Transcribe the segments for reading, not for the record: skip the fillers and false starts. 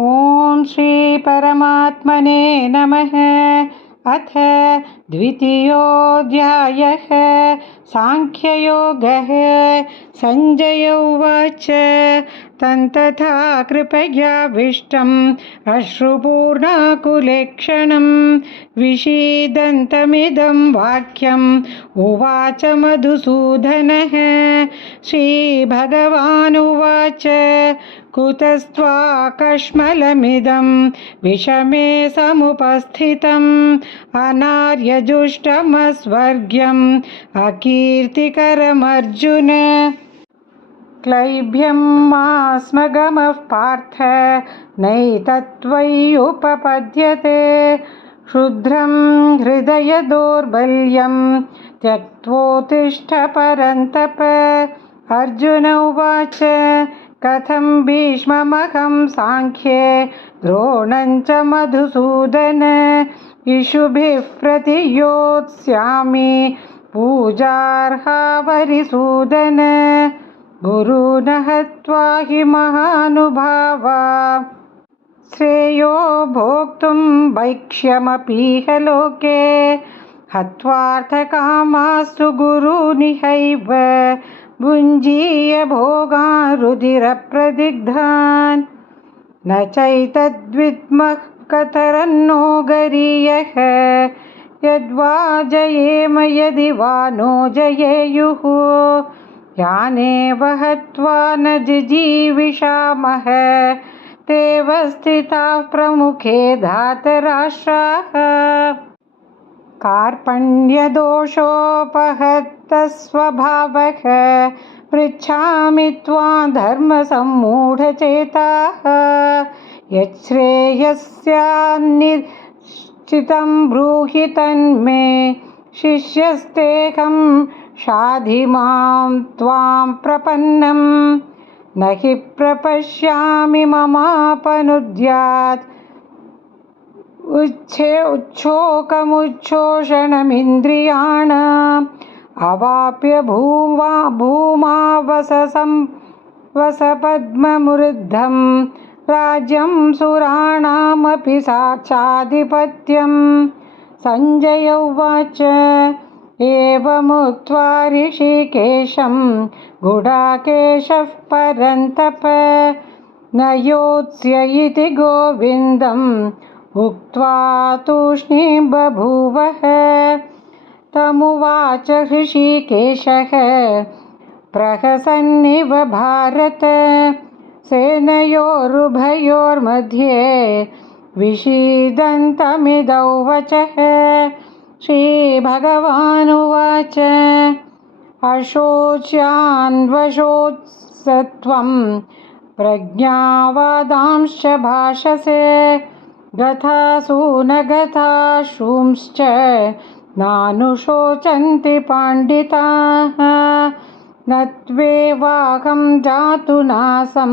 ॐ श्री परमात्मने नमः। अथ द्वितीयोऽध्यायः। सांख्ययोगः। संजय उवाच तन्तथा कृपयाविष्टम् अश्रुपूर्णाकुलेक्षणं विषीदन्तमिदं वाक्यम् उवाच मधुसूदनः। श्रीभगवानुवाच कुतस्त्वाकश्मलमिदं विषमे समुपस्थितम् अनार्यजुष्टमस्वर्ग्यम् अकीर्तिकरमर्जुन। क्लैब्यं मास्मगमः पार्थ नैतत्त्वय्युपपद्यते क्षुद्रं हृदय दौर्बल्यं त्यक्त्वोत्तिष्ठ परन्तप। अर्जुन उवाच कथं भीष्ममहं साङ्ख्ये द्रोणं च मधुसूदन इषुभिः प्रतियोत्स्यामि पूजार्हा वरिसूदन। गुरुन् हत्वा हि महानुभावा श्रेयो भोक्तुं भैक्ष्यमपीह लोके हत्वार्थकामास्तु गुरूनिहैव भुञ्जीय भोगान् रुधिरप्रदिग्धान्। न चैतद्विद्मः कतरन्नो गरीयः यद्वा जयेम यदि वा नो जयेयुः यानेव हत्वा न जिजीविषामः तेव स्थिताः प्रमुखे धातराष्ट्राः। कार्पण्यदोषोपहतस्वभावः पृच्छामि त्वां धर्मसम्मूढचेताः यच्छ्रेयस्यान्निश्चितं ब्रूहि तन्मे शिष्यस्तेऽहं शाधि मां त्वां प्रपन्नं न हि प्रपश्यामि ममापनुद्यात् उच्छोकमुच्छोषणमिन्द्रियाणाम् अवाप्य वसपद्ममुरुद्धं राज्यं सुराणामपि साक्षाधिपत्यम्। संजय उवाच एवमुक्त्वा ऋषिकेशं गुडाकेशः परन्तप न योत्स्य इति गोविन्दम् उक्त्वा तूष्णीं बभूवः। तमुवाच ऋषिकेशः प्रहसन्निव भारत सेनयोरुभयोर्मध्ये विषीदन्तमिदौ वचः। श्रीभगवानुवाच अशोच्यान्वशोत्सत्वं प्रज्ञावादांश्च भाषसे गतासु न गताशूंश्च नानुशोचन्ति पाण्डिताः। न त्वेवाहं जातु नासं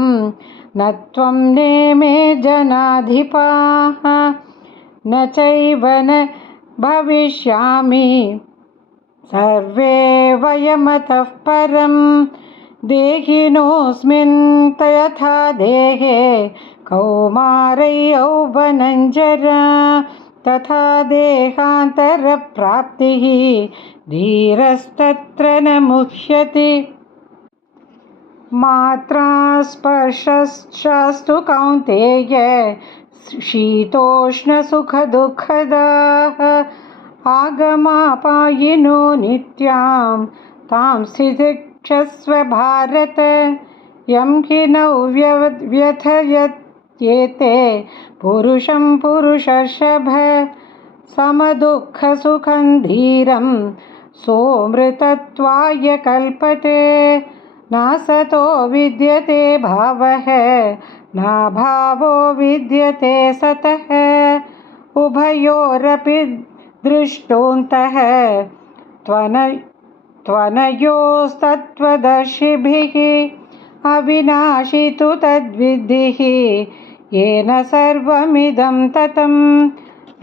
न त्वं नेमे जनाधिपाः न चैव न भविष्यामि सर्वे वयमतः परं देहिनोऽस्मिन् यथा देहे कौमारै यौवनञ्जरा तथा देहान्तरप्राप्तिः धीरस्तत्र न मुह्यति। मात्रा स्पर्शश्चास्तु कौन्तेय शीतोष्णसुखदुःखदाः आगमापायिनो नित्यां तां स्थितिक्षस्व भारत। यं हि न व्यथयत्येते पुरुषं पुरुषर्षभ समदुःखसुखं धीरं सोऽमृतत्वाय कल्पते। नासतो विद्यते भावः नाभावो विद्यते सतः उभयोरपि दृष्टोऽन्तः त्वनयोस्तत्त्वदर्शिभिः अविनाशी तु तद्विद्धिः येन सर्वमिदं ततं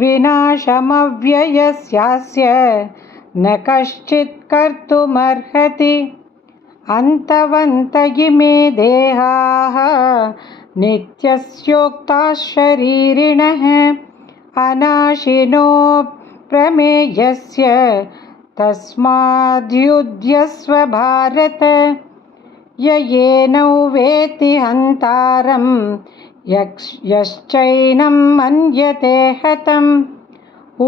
विनाशमव्ययस्यास्य न कश्चित् कर्तुमर्हति। अन्तवन्त इमे देहाः नित्यस्योक्ताः शरीरिणः अनाशिनो प्रमेयस्य तस्माद्युध्यस्व भारत य येनौ वेत्ति हन्तारं यश्चैनं मन्यते हतम्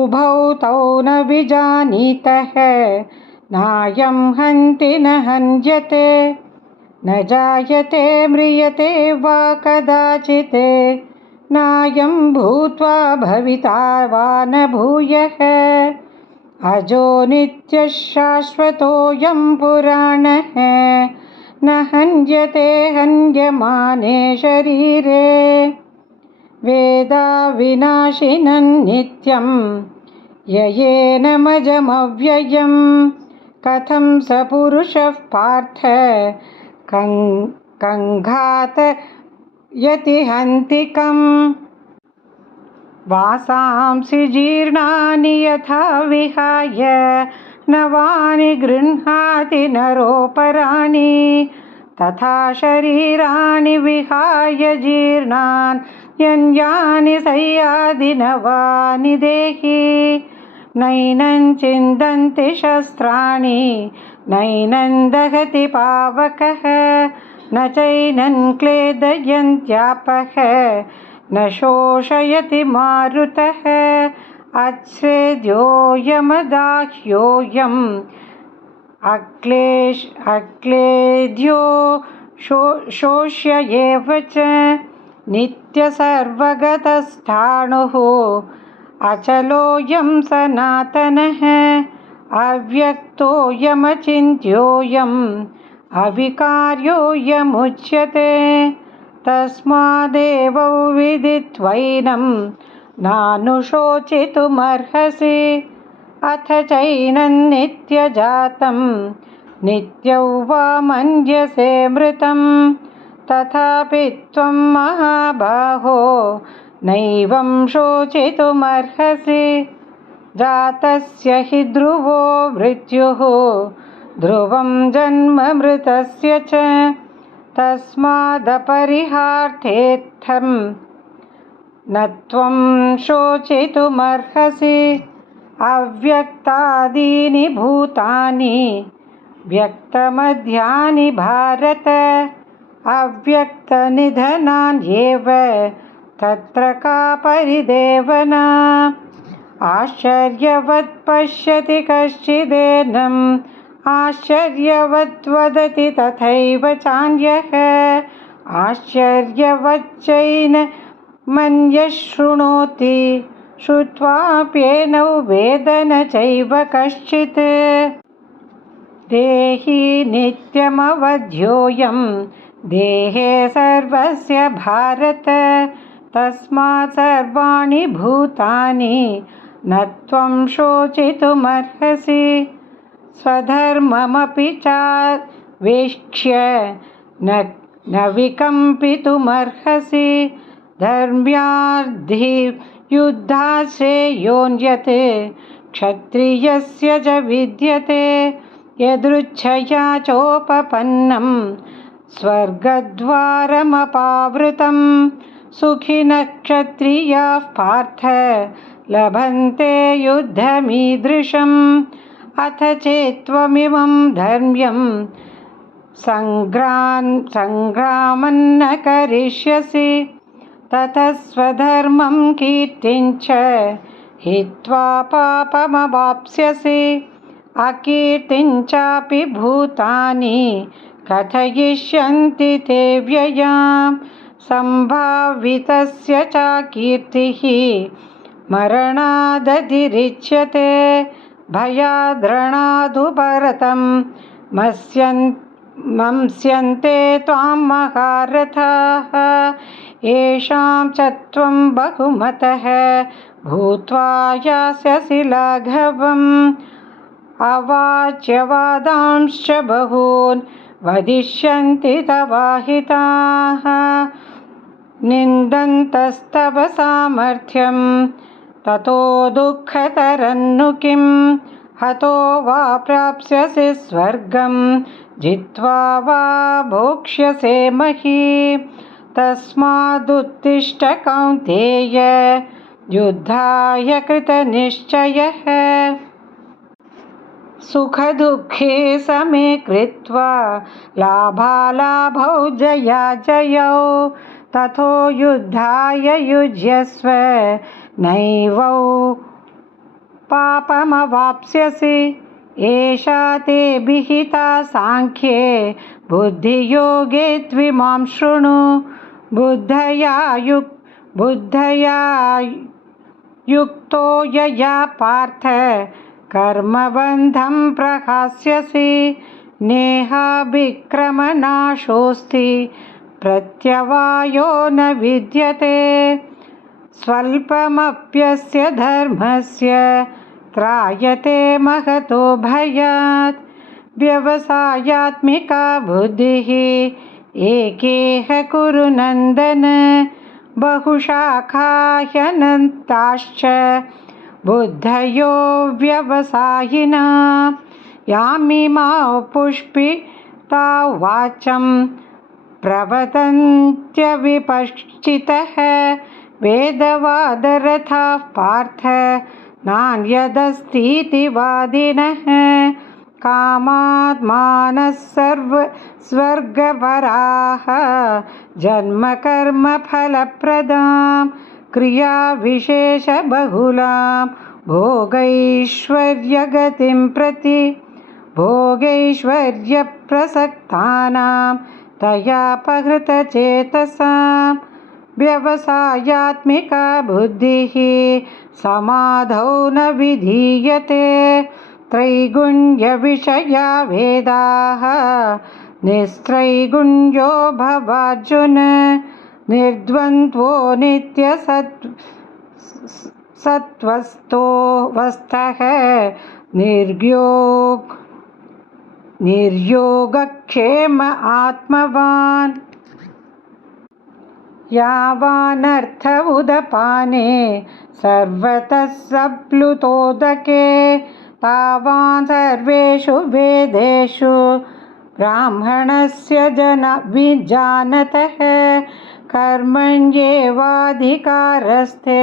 उभौ तौ न विजानीतः नायं हन्ति न हन्यते न जायते म्रियते वा कदाचित् नायं भूत्वा भविता वा न भूयः अजो नित्यः शाश्वतोऽयं पुराणः न हन्यते हन्यमाने शरीरे वेदा विनाशिनं नित्यं येनमजमव्ययं कथं स पुरुषः पार्थ कङ्घातयति हन्तिकम् वासांसि जीर्णानि यथा विहाय नवानि गृह्णाति नरोपराणि तथा शरीराणि विहाय जीर्णान् यन्यानि सय्यादि नवानि देहि नैनं छिन्दन्ति शस्त्राणि नैनं दहति पावकः न चैनं क्लेदयन्त्यापः न शोषयति मारुतः अच्छेद्योऽयमदाह्योऽयम् अक्लेद्यो शोष्य एव च नित्यसर्वगतस्थाणुः अचलोऽयं सनातनः अव्यक्तोऽयमचिन्त्योऽयम् अविकार्योऽयमुच्यते तस्मादेवौ विदित्वैनं नानुशोचितुमर्हसि अथ चैनं नित्यजातं नित्यौ वा मन्यसे मृतं तथापि त्वं महाबाहो नैवं शोचितुमर्हसि जातस्य हि ध्रुवो मृत्युः ध्रुवं जन्म मृतस्य च तस्मादपरिहार्थेत्थं न त्वं शोचितुमर्हसि अव्यक्तादीनि भूतानि व्यक्तमध्यानि भारत अव्यक्तनिधनान्येव तत्र का परिदेवना आश्चर्यवत् पश्यति कश्चिदेनम् आश्चर्यवत् वदति तथैव चान्यः आश्चर्यवच्चैन मन्यः शृणोति श्रुत्वाप्येनौ वेद न चैव कश्चित् देहि नित्यमवध्योऽयं देहे सर्वस्य भारत तस्मात् सर्वाणि भूतानि न त्वं शोचितुमर्हसि स्वधर्ममपि चावेक्ष्य न विकम्पितुमर्हसि धर्म्याद्धियुद्धात् श्रेयोन्यत् क्षत्रियस्य च विद्यते यदृच्छया चोपपन्नं स्वर्गद्वारमपावृतं सुखिनः क्षत्रियाः पार्थ लभन्ते युद्धमीदृशम् अथ चेत्त्वमिमं धर्म्यं सङ्ग्रामन्न करिष्यसि ततः स्वधर्मं कीर्तिं च हित्वा पापमवाप्स्यसि अकीर्तिं चापि भूतानि कथयिष्यन्ति ते व्ययां सम्भावितस्य च कीर्तिः मरणादतिरिच्यते भयाद्रणादुपरतं मंस्यन्ते त्वां महारथाः येषां च त्वं बहुमतः भूत्वा यास्यसि लाघवम् अवाच्यवादांश्च बहून् वदिष्यन्ति तवाहिताः निन्दन्तस्तव सामर्थ्यं ततो दुःखतरन्नु किं हतो वा प्राप्स्यसि स्वर्गं जित्वा वा भोक्ष्यसे मही तस्मादुत्तिष्ठ कौन्तेय युद्धाय कृतनिश्चयः सुखदुःखे समे कृत्वा लाभालाभौ जयाजयौ ततो युद्धाय युज्यस्व नैवौ पापमवाप्स्यसि एषा ते विहिता सांख्ये बुद्धियोगे त्विमां शृणु बुद्धया युक्तो यया पार्थ कर्मबन्धं प्रहास्यसि नेहाभिक्रमनाशोऽस्ति प्रत्यवायो न विद्यते स्वल्पमप्यस्य धर्मस्य त्रायते महतो भयात् व्यवसायात्मिका बुद्धिः एकेह कुरु नन्दन बहुशाखाह्यनन्ताश्च बुद्धयो व्यवसायिना यामिमां पुष्पिता वाचं प्रवदन्त्यविपश्चितः वेदवादरथाः पार्थ नान्यदस्तीति वादिनः कामात्मानः स्वर्गपराः जन्मकर्मफलप्रदां क्रियाविशेषबहुलां भोगैश्वर्यगतिं प्रति भोगैश्वर्यप्रसक्तानां तयापहृतचेतसां व्यवसायात्मिका बुद्धिः समाधौ न विधीयते त्रैगुण्यविषया वेदाः निस्त्रैगुण्यो भवार्जुन निर्द्वन्द्वो नित्यसत्त्वस्थो वस्थः निर्योगक्षेम आत्मवान् यावानर्थ उदपाने सर्वतः सप्लुतोदके तावान् सर्वेषु वेदेषु ब्राह्मणस्य विजानतः कर्मण्येवाधिकारस्ते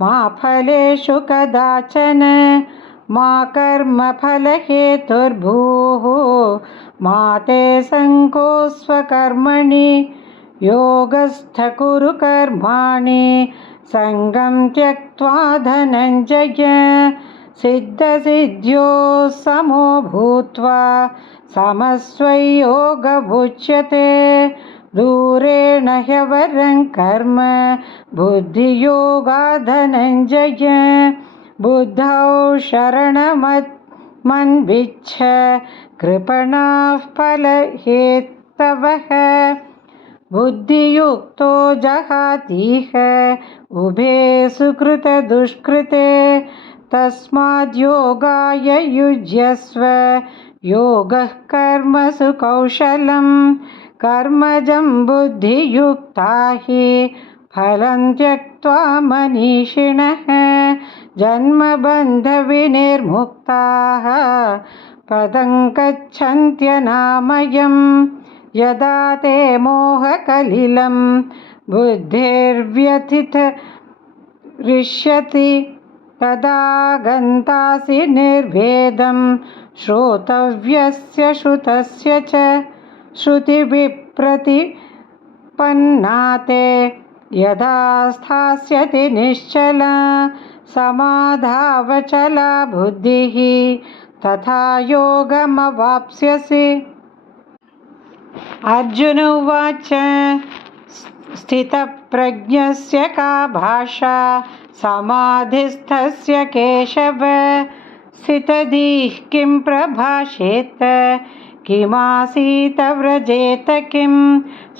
मा फलेषु कदाचन मा कर्मफलहेतुर्भूः मा ते सङ्कोऽस्वकर्मणि योगस्थ कुरु कर्माणि सङ्गं त्यक्त्वा धनञ्जय सिद्धसिद्ध्यो समो भूत्वा समस्वयोगमुच्यते दूरेण ह्यवरं कर्म बुद्धियोगात् धनञ्जय बुद्धौ शरणमन्विच्छ कृपणाः फलहेतवः बुद्धियुक्तो जहातीह उभे सुकृतदुष्कृते तस्माद्योगाय युज्यस्व योगः कर्मसु कौशलं कर्मजं बुद्धियुक्ता हि फलं त्यक्त्वा मनीषिणः जन्मबन्धविनिर्मुक्ताः पदं गच्छन्त्यनामयम् यदा ते मोहकलिलं बुद्धिर्व्यथितरिष्यति तदा गन्तासि निर्वेदं श्रोतव्यस्य श्रुतस्य च श्रुतिविप्रतिपन्ना ते यदा स्थास्यति निश्चला समाधावचला बुद्धिः तथा योगमवाप्स्यसि। अर्जुन उवाच स्थितप्रज्ञस्य का भाषा समाधिस्थस्य केशव स्थितधीः किं प्रभाषेत किमासीत व्रजेत किं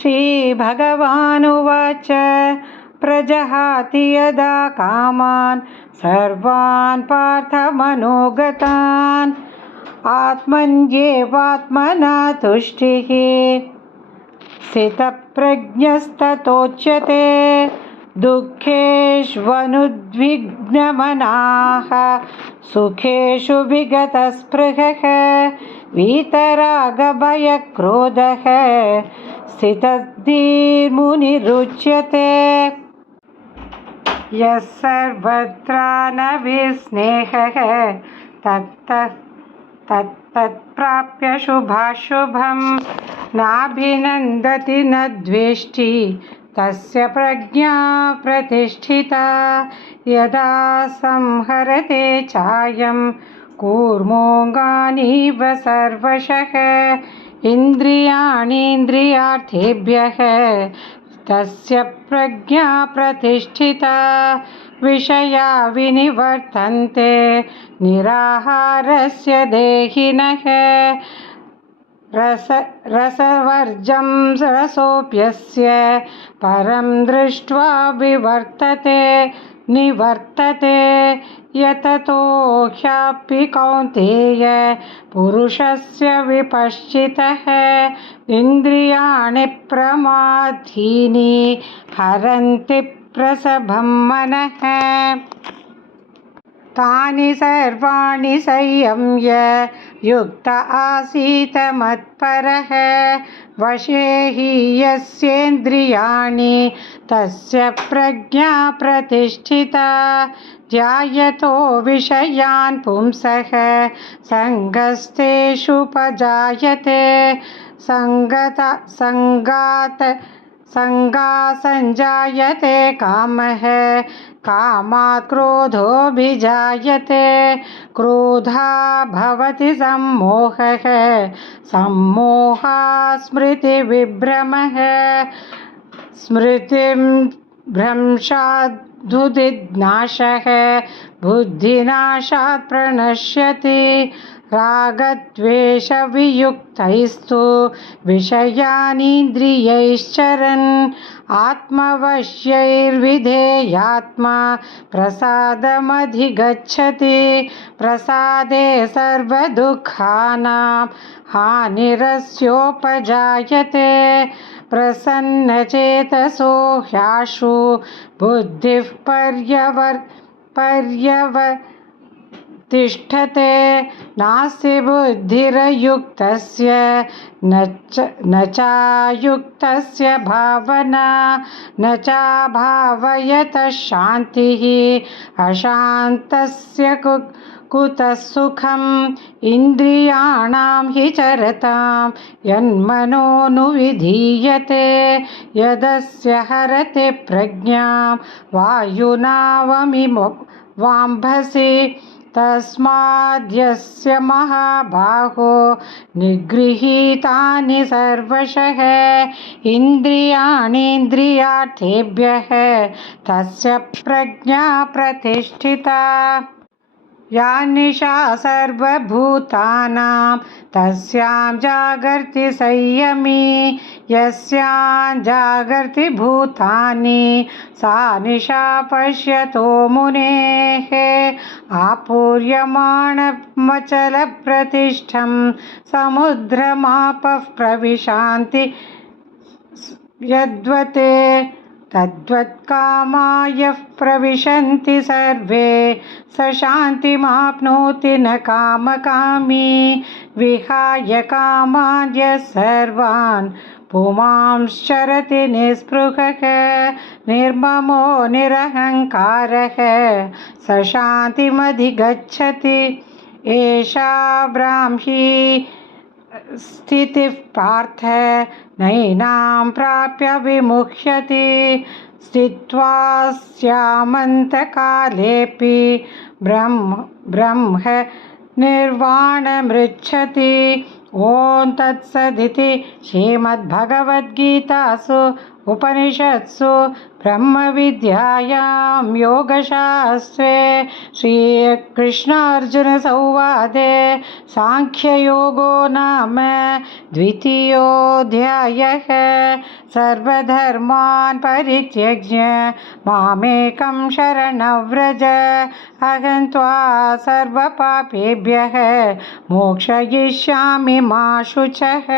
श्रीभगवानुवाच प्रजहाति यदा कामान् सर्वान् पार्थमनोगतान् आत्मन्येवात्मना तुष्टिः स्थितप्रज्ञस्ततोच्यते दुःखेष्वनुद्विग्नमनाः सुखेषु विगतस्पृहः वीतरागभयक्रोधः स्थितधीर्मुनिरुच्यते यः सर्वत्रानभिस्नेहः तत्तत्प्राप्य शुभाशुभं नाभिनन्दति न द्वेष्टि तस्य प्रज्ञा प्रतिष्ठिता यदा संहरते चायं कूर्मोऽङ्गानीव सर्वशः इन्द्रियाणीन्द्रियार्थेभ्यः तस्य प्रज्ञा प्रतिष्ठिता विषया विनिवर्तन्ते निराहारस्य देहिनः रसवर्जं रसोऽप्यस्य परं दृष्ट्वा निवर्तते यततो ह्यापि कौन्तेय पुरुषस्य विपश्चितः इन्द्रियाणि प्रमाथीनि हरन्ति प्रसभं मनः तानि सर्वाणि संयम्य युक्त आसीत मत्परः वशे हि यस्येन्द्रियाणि तस्य प्रज्ञा प्रतिष्ठिता ध्यायतो विषयान् पुंसः सङ्गस्तेषुपजायते सङ्गासञ्जायते कामः कामात् क्रोधोऽभिजायते क्रोधा भवति सम्मोहः सम्मोहात् स्मृतिविभ्रमः स्मृतिं भ्रंशात् बुद्धिनाशः बुद्धिनाशात् प्रणश्यति रागद्वेषवियुक्तैस्तु विषयानीन्द्रियैश्चरन् आत्मवश्यैर्विधेयात्मा प्रसादमधिगच्छति प्रसादे सर्वदुःखानां हानिरस्योपजायते प्रसन्नचेतसो ह्याशु बुद्धिः तिष्ठते नास्ति बुद्धिरयुक्तस्य न चायुक्तस्य भावना न चाभावयतः शान्तिः अशान्तस्य कुतः सुखम् इन्द्रियाणां हि चरतां यन्मनोनुविधीयते यदस्य हरते प्रज्ञां वाम्भसि तस्माद्यस्य महाबाहो निगृहीतानि सर्वशः इन्द्रियाणीन्द्रियार्थेभ्यः तस्य प्रज्ञा प्रतिष्ठिता या निशा सर्वभूतानां तस्यां जागर्ति संयमी यस्यां जागर्ति भूतानि सा निशा पश्यतो मुनेः आपूर्यमाणमचलप्रतिष्ठं समुद्रमापः प्रविशान्ति यद्वते तद्वत्कामायः प्रविशन्ति सर्वे स शान्तिमाप्नोति न कामकामी विहाय कामान् यः सर्वान् पुमांश्चरति निःस्पृहः निर्ममो निरहङ्कारः स शान्तिमधिगच्छति एषा ब्राह्मी स्थितिः पार्थ नैनां प्राप्य विमुह्यति स्थित्वा स्यामन्तकालेऽपि ब्रह्म निर्वाणमृच्छति ॐ तत्सदिति श्रीमद्भगवद्गीतासु उपनिषत्सु ब्रह्मविद्यायां योगशास्त्रे श्रीकृष्णार्जुनसंवादे सांख्ययोगो नाम द्वितीयोऽध्यायः सर्वधर्मान् परित्यज्य मामेकं शरणं व्रज अहं त्वा सर्वपापेभ्यः मोक्षयिष्यामि मा शुचः।